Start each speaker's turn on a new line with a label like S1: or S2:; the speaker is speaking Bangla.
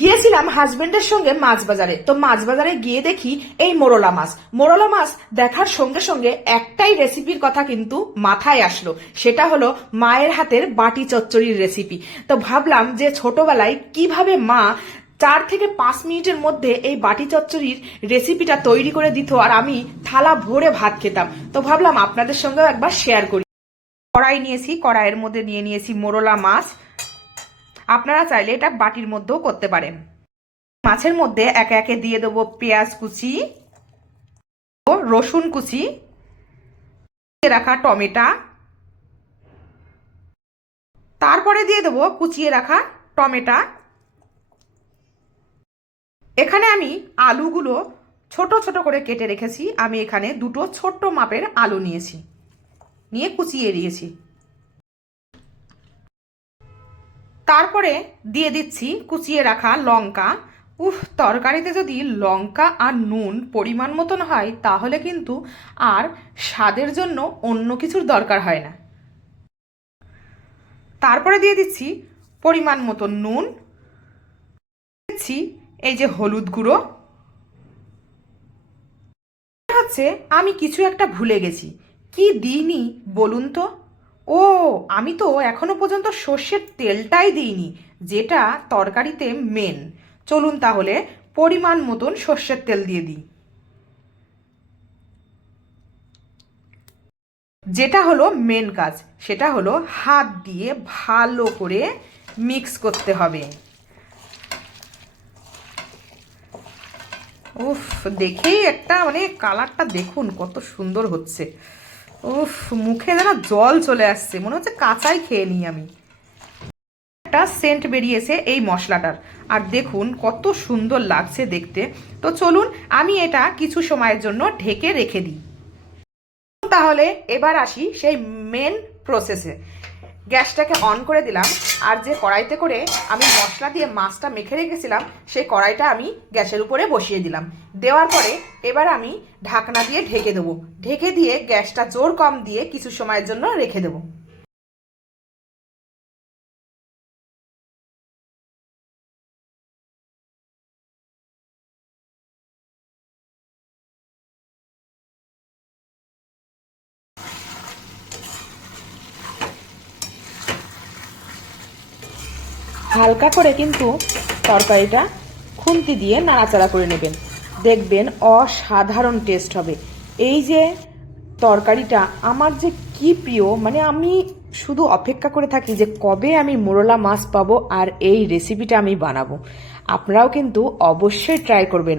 S1: গিয়েছিলাম হাজবেন্ডের সঙ্গে মাছ বাজারে তো মাছ বাজারে গিয়ে দেখি এই মোরলা মাছ। মোরলা মাছ দেখার সঙ্গে সঙ্গে একটাই রেসিপির কথা কিন্তু মাথায় আসলো। সেটা হলো মায়ের হাতের বাটি চচ্চড়ির রেসিপি তো ভাবলাম যে ছোটবেলায় কীভাবে মা চার থেকে পাঁচ মিনিটের মধ্যে এই বাটি চচ্চড়ির রেসিপিটা তৈরি করে দিত আর আমি থালা ভরে ভাত খেতাম। তো ভাবলাম আপনাদের সঙ্গেও একবার শেয়ার করি। কড়াই নিয়েছি, কড়াইয়ের মধ্যে নিয়ে নিয়েছি মোরলা মাছ। আপনারা চাইলে এটা বাটির মধ্যেও করতে পারেন। মাছের মধ্যে একে একে দিয়ে দেবো পেঁয়াজ কুচি ও রসুন কুচি রাখা টমেটা, তারপরে দিয়ে দেবো কুচিয়ে রাখা টমেটা। এখানে আমি আলুগুলো ছোট ছোট করে কেটে রেখেছি, আমি এখানে দুটো ছোট্ট মাপের আলু নিয়েছি, নিয়ে কুচিয়ে দিয়েছি। তারপরে দিয়ে দিচ্ছি কুচিয়ে রাখা লঙ্কা। উফ, তরকারিতে যদি লঙ্কা আর নুন পরিমাণ মতন হয়, তাহলে কিন্তু আর স্বাদের জন্য অন্য কিছুর দরকার হয় না। তারপরে দিয়ে দিচ্ছি পরিমাণ মতন নুন। দিচ্ছি এই যে হলুদ গুঁড়ো। হচ্ছে আমি কিছু একটা ভুলে গেছি। কি দিইনি বলুন তো? ও, আমি তো এখনও পর্যন্ত সর্ষের তেলটাই দিইনি, যেটা তরকারিতে মেন চলুন তাহলে পরিমাণ মতন সর্ষের তেল দিয়ে দিই। যেটা হলো মেন কাজ, সেটা হলো হাত দিয়ে ভালো করে মিক্স করতে হবে। উফ, দেখেই একটা মানে কালারটা দেখুন, কত সুন্দর হচ্ছে। উফ, মুখে যেন জল চলে আসছে। মনে হচ্ছে কাঁচাই খেয়ে নিই আমি। একটা সেন্ট বেরিয়েছে এই মশলাটার। আর দেখুন, কত সুন্দর লাগছে দেখতে। তো চলুন, আমি এটা কিছু সময়ের জন্য ঢেকে রেখে দিই। তাহলে এবার আসি সেই মেন প্রসেসে গ্যাসটাকে অন করে দিলাম আর যে কড়াইতে করে আমি মশলা দিয়ে মাছটা মেখে রেখেছিলাম, সেই কড়াইটা আমি গ্যাসের উপরে বসিয়ে দিলাম। দেওয়ার পরে এবার আমি ঢাকনা দিয়ে ঢেকে দেবো। ঢেকে দিয়ে গ্যাসটা জোর কম দিয়ে কিছু সময়ের জন্য রেখে দেবো। হালকা করে কিন্তু তরকারিটা খুন্তি দিয়ে নাড়াচাড়া করে নেবেন। দেখবেন অসাধারণ টেস্ট হবে। এই যে তরকারিটা আমার যে কি প্রিয় মানে আমি শুধু অপেক্ষা করে থাকি যে কবে আমি মোরলা মাছ পাবো আর এই রেসিপিটা আমি বানাবো। আপনারাও কিন্তু অবশ্যই ট্রাই করবেন।